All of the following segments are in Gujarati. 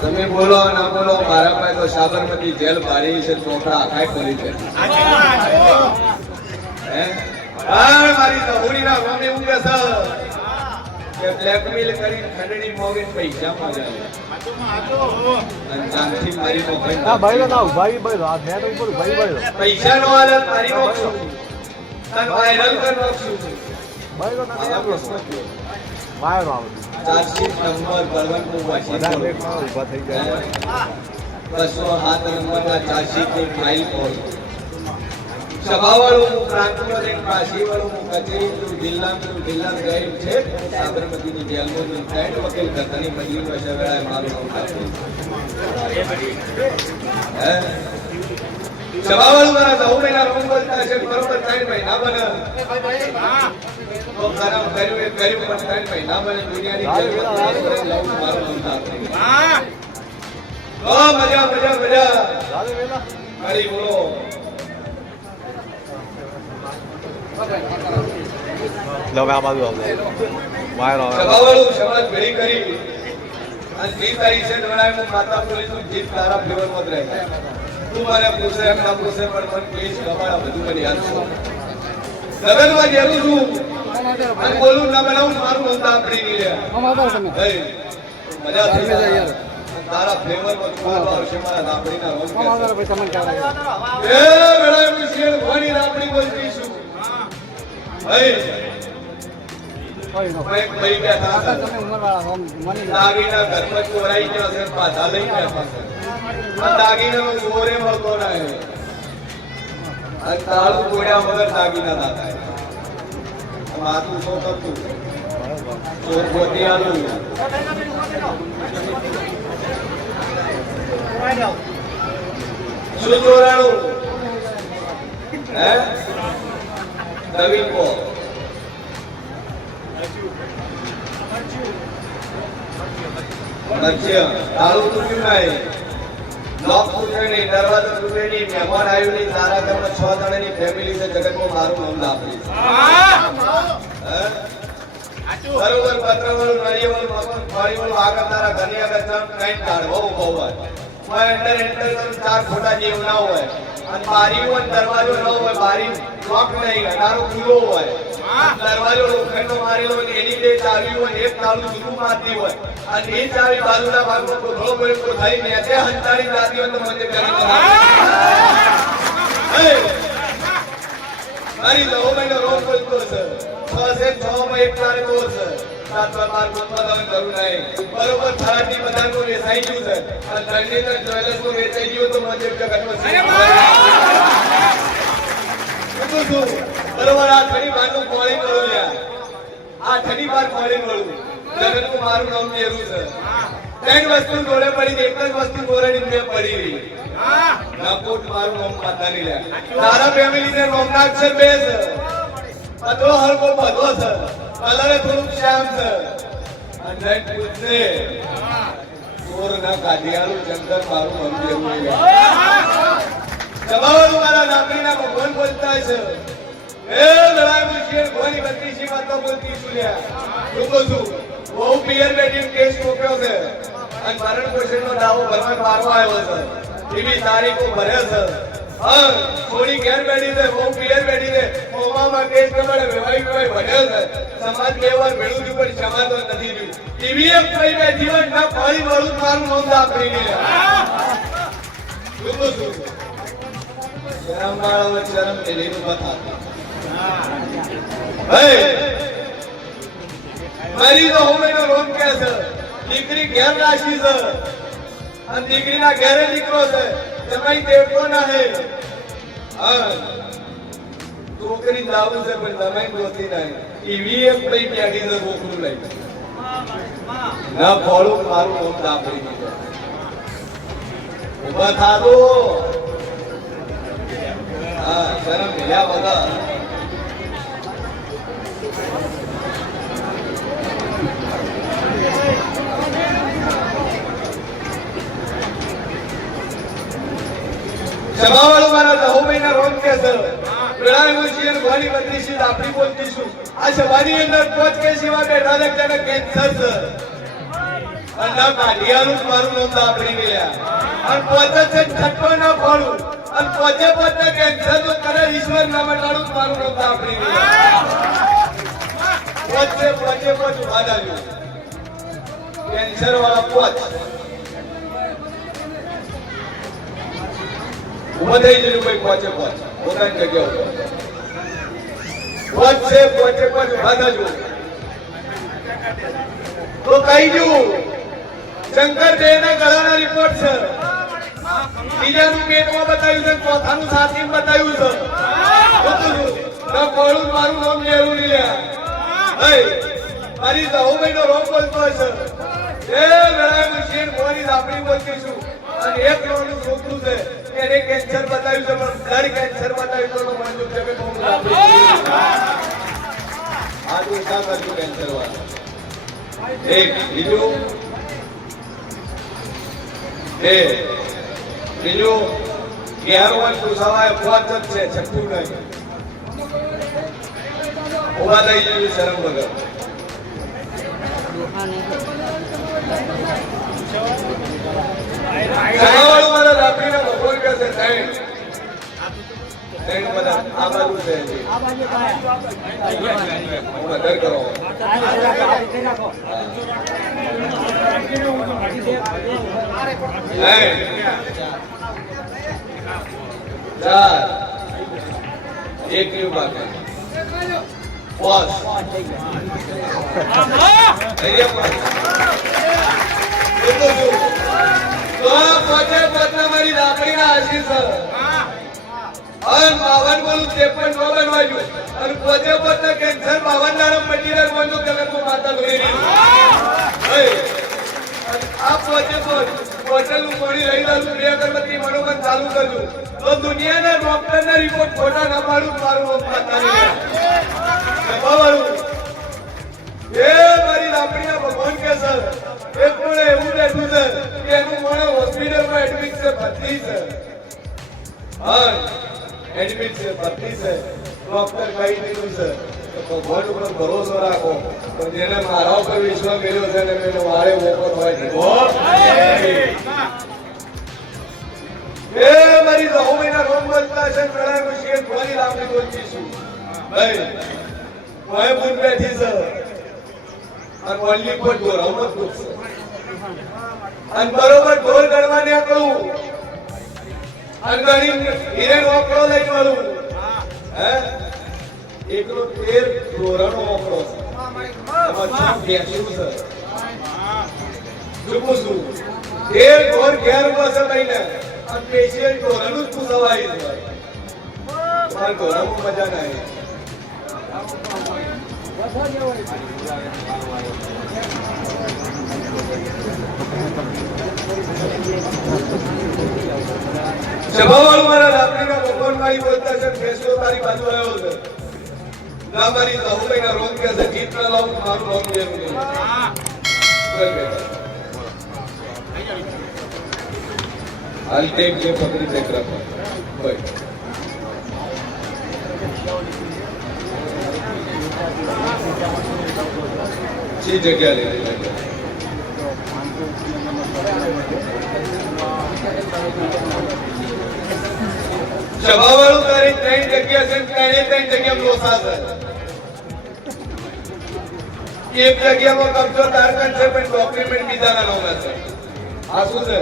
તમે બોલો ના બોલો મારા પાસે તો સાબરમતી જેલ ભારી છે, ચોકડા આખાય પડી છે. મારી સહુરીના ગામે ઊંઘે છે કે બ્લેકમેલ કરી ખંડણી મોગી પૈસા માંગે અને જાનથી મારી નોકરી ના ભાઈ ના ભાઈ ભાઈ આ મેં ઉપર ભાઈ ભાઈ પૈસા નો આલે મારી નોકરી તન વાયરલ કર નોકરી ભાઈ ના પ્રશ્ન વાયર આવે ચાર્જશીટ નંબર બળવંતનું વાંચી ઉભા થઈ જાય 207 નંબરના ચાર્જશીટની ફાઇલ ખોલ સભાવાળું પ્રાંતમાં પાસીવાળું કચેરી જિલ્લા ગયેલ છે સાબરમતીની જેલમાં ત્રણ વકીલ કરતાની બદલી વર્ષે વેળાએ મારું સભાવાળું મારા 9 મહિના રોમ બોલતા છે બરોબર 3 મહિના બને તો કામ કર્યું એ કર્યું પણ 3 મહિના બને દુનિયાની જેલમાં મારું બોલતા મજા મજા મજા અરે બોલો લો મેં આ બાજુ આવો વાયર આવે સભાવાળું સમાજ ભેળી કરી અને 30 તારીખ છે દોડાય હું માતા બોલીશું જીત તારા ફેવરમાં જ રહે તું મને પૂછે એમ ના પૂછે પણ મને પ્લીઝ ગમાડા બધું મને યાદ છે લગનમાં જેવું છું અને બોલું ના બનાવું મારું મનતા આપણી નહીં લે મજા થઈ જાય યાર તારા ફેવરમાં તું આવશે મારા રાપડીના રોમ કે એ વેળાએ હું શેર ભણી રાપડી બોલતી છું દાગીના ઘરમાં ચોરાઈ ગયો છે પાછા લઈ ગયા દાગીના ચોરે મળતો ના તાળું તોડ્યા વગર દાગીના દાદા માથું શું કરતું ચોર પોતી આલું શું ચોરાણું હે નવીન તાળું તૂટ્યું નહીં, લોક તૂટ્યો નહીં, દરવાજો તૂટ્યો નહીં, મહેમાન આવ્યું નહીં, તારા ઘરમાં 6 જણાની ફેમિલી છે, જગતમાં મારું નામ લાપડી બરોબર પત્રવાળું નળિયાવાળું મકાન ફાળીવાળું આગળ તારા ઘરની આગળ કઈ કાઢવો ઉભો હોય એન્ટર કરું 4 ખોટા જેવું ના હોય અને બારી હોય દરવાજો ન હોય બારી લોક નહીં અડારો ખુલ્લો હોય દરવાજો લોખંડનો મારેલો હોય એની 2 ચાવી હોય એક તાળું જુદું મારતી હોય અને એ ચાવી બાજુના ભાગમાં કોથળો પડ્યો થઈ મેચે હંતાડી જાતી હોય તો મને કરી મારી 9 મહિનો રોજ બોલતો છે 6 से 6 માં એક તારે તો છે 7 બાર ગોતવા તમે કરું નહીં બરોબર થરાટી બધાનું વેચાઈ ગયું છે અને ધરણીધર જ્વેલર્સ નું વેચાઈ ગયું તો મને જગતમાં બરોબર આ ઠડી બારનું કોળી મળું યાર આ ઠડી બાર કોળી મળું જગતનું મારું નામ જેવું છે કઈ વસ્તુ જોડે પડી એક જ વસ્તુ ગોરડી મેં પડી રહી નાકોટ મારું નામ પાતા નહીં લે તારા ફેમિલી ને નામ ના અક્ષર 2 છે બધો હરકો બધો છે કલરે થોડું શ્યામ છે અને પૂછને ચોર ના કાઢિયાનું જંગલ મારું નામ જેવું જવાવાળું મારા નાગરીના ભગવાન બોલતા છે એ લડાઈ મુશ્કેલ ઘોની બત્તી સી વાતો બોલતી સુલ્યા રૂકો છું બહુ પિયર બેટી કેસ મોક્યો છે અને મરણ પોષણનો દાવો ભરવા મારવો આવ્યો છે એવી તારીખો ભરે છે હા થોડી ઘેર બેઠી છે બહુ પિયર બેઠી છે મોમામાં કેસ પ્રમાણે વેવાઈ ભર્યો છે સમાજ કેવળ મેળવું છું પણ સમાજ નથી રહ્યું ટીવી એક કઈ બે જીવન ના ફરી મળું મારું નામ આપણી નહીં રૂકો છું શરમ વાળો શરમ લેલીનું બતા મારી તો હોમેનો રોમ કે છે દીકરી ઘેર રાખી છે અને દીકરીના ઘેરે દીકરો છે જમાઈ દેવતો ના હે હા છોકરી લાવું છે પણ જમાઈ ગોતી નહીં ઈવી એક પઈ પેઢી છે છોકરું લઈ ના ફોડું મારું નામ દાપડી દીધું ઉભા થાતો હા શરમ ભેળ્યા વગર સભાવાળું મારા 9 મહિના રોજ કે છે પ્રણાયમો છીએ અને ભણી બત્રીસી આપણી બોલતીશું આ સભાની અંદર પોચ કેસ એવા બેઠા છે જેને કેન્સર છે અને ના કાઢિયાનું જ મારું નામ દાબડી ગયા અને પોતે છે છઠ્ઠો ના ફળું અને પોતે પોતે કેન્સર તો કરે ઈશ્વર ના મટાડું જ મારું નામ દાબડી ગયા પોચ ઉભા દાવ્યું કેન્સર વાળા પોચ ઉભા થઈ જયું ભાઈ પોચે પોચ પોતાની જગ્યા ઉપર પોચે પોચ ઉભા થજો તો કહી દઉં શંકર દેવના ગળાના રિપોર્ટ છે બીજાનું પેટમાં બતાવ્યું છે ચોથાનું છાતીમાં બતાવ્યું છે ના કોળું મારું નામ લેવું નહીં લ્યા મારી સહુભાઈનો રોગ બોલતો છે એ લડાઈ શેઠ મોની આપણી બોલતીશું અને એક લોનું છોકરું છે એને કેન્સર બતાવ્યું છે પણ બ્લડ કેન્સર બતાવ્યું તો મને જો જગત હું આ તો કા કરજો કેન્સર વાળા એક બીજું બીજું 11 પૂછાવાય પાંચ જ છે છઠ્ઠું નહીં ઉભા થઈ જજો શરમ વગર જગાવાળું મારા રાત્રિના ભગવાન કહે છે ત્રણ બધા આ બાજુ છે દર કરો ચાર એક યુ બાકી બસ મારી લાકડીના આશીષ અને 52 બોલું 53 નો બનવાયું અને પોતે પોતે કેન્સર 52 નામ મટીરિયલ બનજો જગતમાં માતા ધોઈ આ પોતે હોટલનું પાણી રહી રહ્યું બે અગરબત્તી મનોમન ચાલુ કરજો તો દુનિયાના ડોક્ટરના રિપોર્ટ ખોટા ના પાડું મારું માતા એ મારી લાકડીના ભગવાન કે સર એક પણ એવું બેઠું છે કે એનું માણસ હોસ્પિટલમાં એડમિટ છે ભરતી છે હા એડમિટ છે ભરતી છે ડોક્ટર કહી દીધું છે ભગવાન ઉપર ભરોસો રાખો પણ જેને મારા ઉપર વિશ્વાસ કર્યો છે ને એનો વારે મોકો થવા દીધો એ મારી સહુભાઈના રોગ બચતા છે પ્રણાયમો શેઠ ભણી લાંબી બોલતીશું ભાઈ કોઈ ભૂત બેઠી છે અને વલ્લી પર ઢોરામાં પૂછશે અને બરોબર ઢોર ગણવા ને કહું અને ગણી હિરેન ઓકળો લઈ વળું હે એકલો 13 ઢોરાનો ઓકળો છે એમાં બેસ્યું છે ચૂકું છું 13 ઢોર ઘેર પાસે લઈને અને સ્પેશિયલ ઢોરાનું જ પૂછવાય છે તમારે ઢોરામાં મજા ના આવી સભાવાળું મારા રાત્રિના ભગવાન મારી બોલતા છે ફેસલો તારી બાજુ આવ્યો છે ના મારી સહુભાઈના રોગ કે છે જીત ના લાવું મારું રોગ લેવું નહીં હાલ ટેક જે પકડી ચેક રાખો ભાઈ જી જગ્યા લઈ સભાવાળું તારી 3 જગ્યા છે 3 જગ્યા લોસા છે એક જગ્યામાં કબજો તારકન છે પણ ડોક્યુમેન્ટ બીજાના નામે છે આ શું છે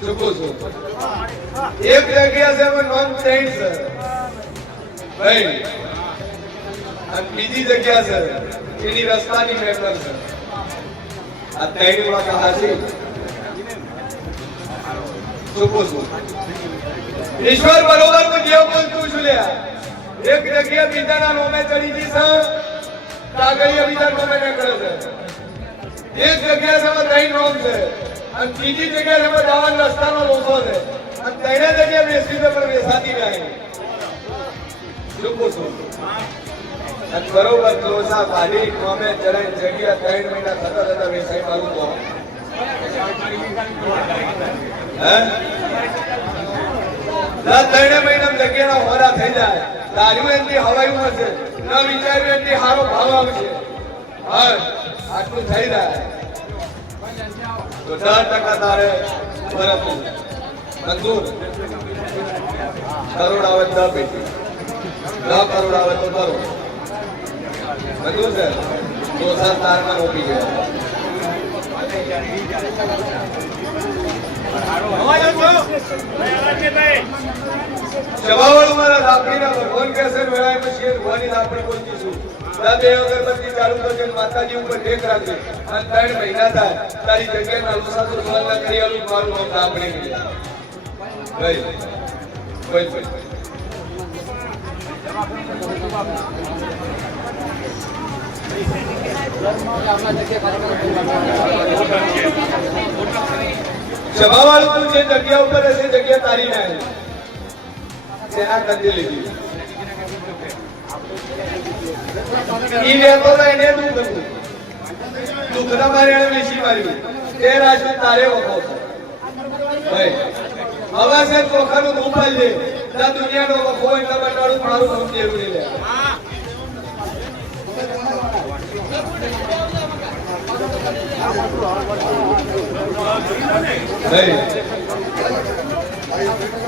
ચૂકું છું એક જગ્યા છે એમાં નોન ચેન્જ છે ભાઈ અને બીજી જગ્યા છે એની રસ્તાની મેટર છે આ 3 વાળા હાસી ચૂકું છું ઈશ્વર બરોબર હું જે બોલતું છું લ્યા એક જગ્યા બીજાના નામે ચડી ગઈ છે કાગળિયા બીજા નામે નીકળે છે એક જગ્યા છે 3 નામ છે અને બીજી જગ્યા છે દાવાન રસ્તાનો લોસો છે અને 3 જગ્યા બેસી છે પણ બેસાતી નહીં ચૂકું છું અને બરોબર લોસા કાઢી નામે ચડાઈ જગ્યા 3 મહિના થતા વેસાઈ મારું તો હે ત્રણે મહિના જગ્યાના હોરા થઈ જાય તાર્યું એમની હવાયું હશે ન વિચાર્યું એમની હારો ભાવ આવશે આટલું થઈ જાય તો 10% તારે બરાબર મંજૂર કરોડ આવે 10 પેટી 10 કરોડ આવે તો કરો મંજૂર છે તો સર તારમાં રોપી ગયા જવાવાળું મારા લાપડીના ભગવાન કહેશે વેળાએ પછી ભગવાનની લાપડી બોલતીશું બે અગરબત્તી ચાલુ કરજે માતાજી ઉપર ટેક રાખજે અને 3 મહિના થાય તારી જગ્યાના અનુસાર સોલના કરી આલું મારું નામ લાપડી ગઈ કોઈ સભાવાળું તું જે જગ્યા ઉપર હશે જગ્યા તારી ના તેના કંદે લીધી ઈ લેતો તો એને તું કરવું દુઃખના મારે એને વેચી માર્યું તે રાશિ તારે વખો ભાઈ હવે છે ચોખાનું દૂધ પાલજે ત્યાં દુનિયાનો વખો એટલે બટાડું મારું નામ જરૂરી લે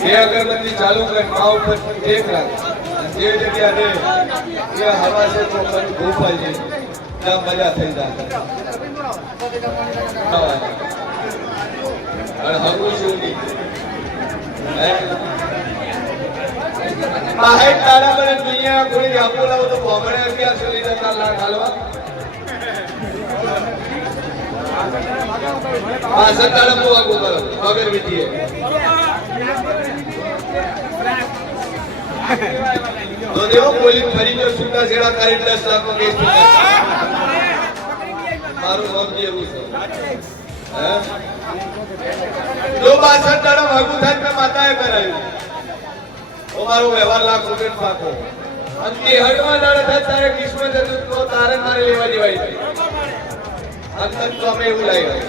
એ અગરબત્તી ચાલુ કર મા ઉપર ટેક રાખ જે જગ્યા દે એ હવા છે તો પણ ગોપાલ છે ત્યાં મજા થઈ જાય અને હગું શું નહીં બાહેર તારા મને દુનિયા કોઈ આપો લાવો તો બોમડે ક્યાં ચલી જતા લાખ હાલવા સંતાડે બહુ આગળ કરો વગર વિધિએ તો દેવો પોલીસ ફરી જો છૂટા છેડા કરી 10 લાખનો કેસ મારું નામ જેવું છે જો 62 દાડા ભાગું થાય મેં માતાએ કરાયું તો મારો વ્યવહાર લાખ રૂપિયા પાકો અને 63 દાડા થાય તારે કિસ્મત હતું તો તારે મારે લેવા દેવાય અંતર તો અમે એવું લાગ્યું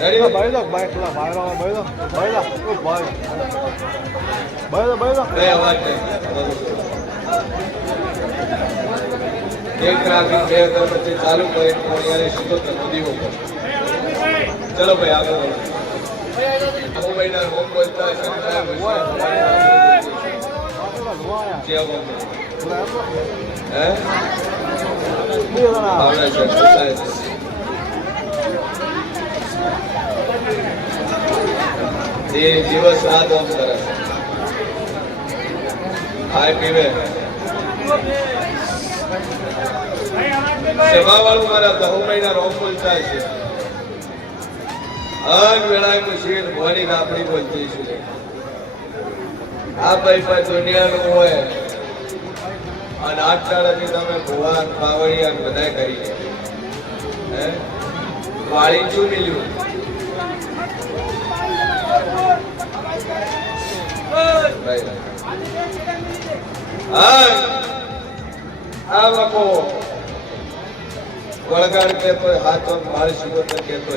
રેડી ભાઈ લો ભાઈ પેલા ભાઈ લો બે અવાજ એક રાત્રિ બે અગરબત્તી ચાલુ કરે કોણિયારે સીધો દીવો પર ચલો ભાઈ આગળ મોબાઈલ હોમ બોલતા જે હોમ હે દિવસ રાત ઓમ કરે ખાય પીવે સેવાવાળું મારા 10 મહિના રોમ બોલતા છે અન વેળાએ મુશ્કેલ ભવાની આપણી બોલતી છે આ ભાઈ પર દુનિયાનું હોય અને 8 દાડાથી તમે ભુવા પાવડિયા બધાય કરી હે વાળી શું મિલ્યું આ લોકો વળગાડ કેતો હાથ મારી સુગત કેતો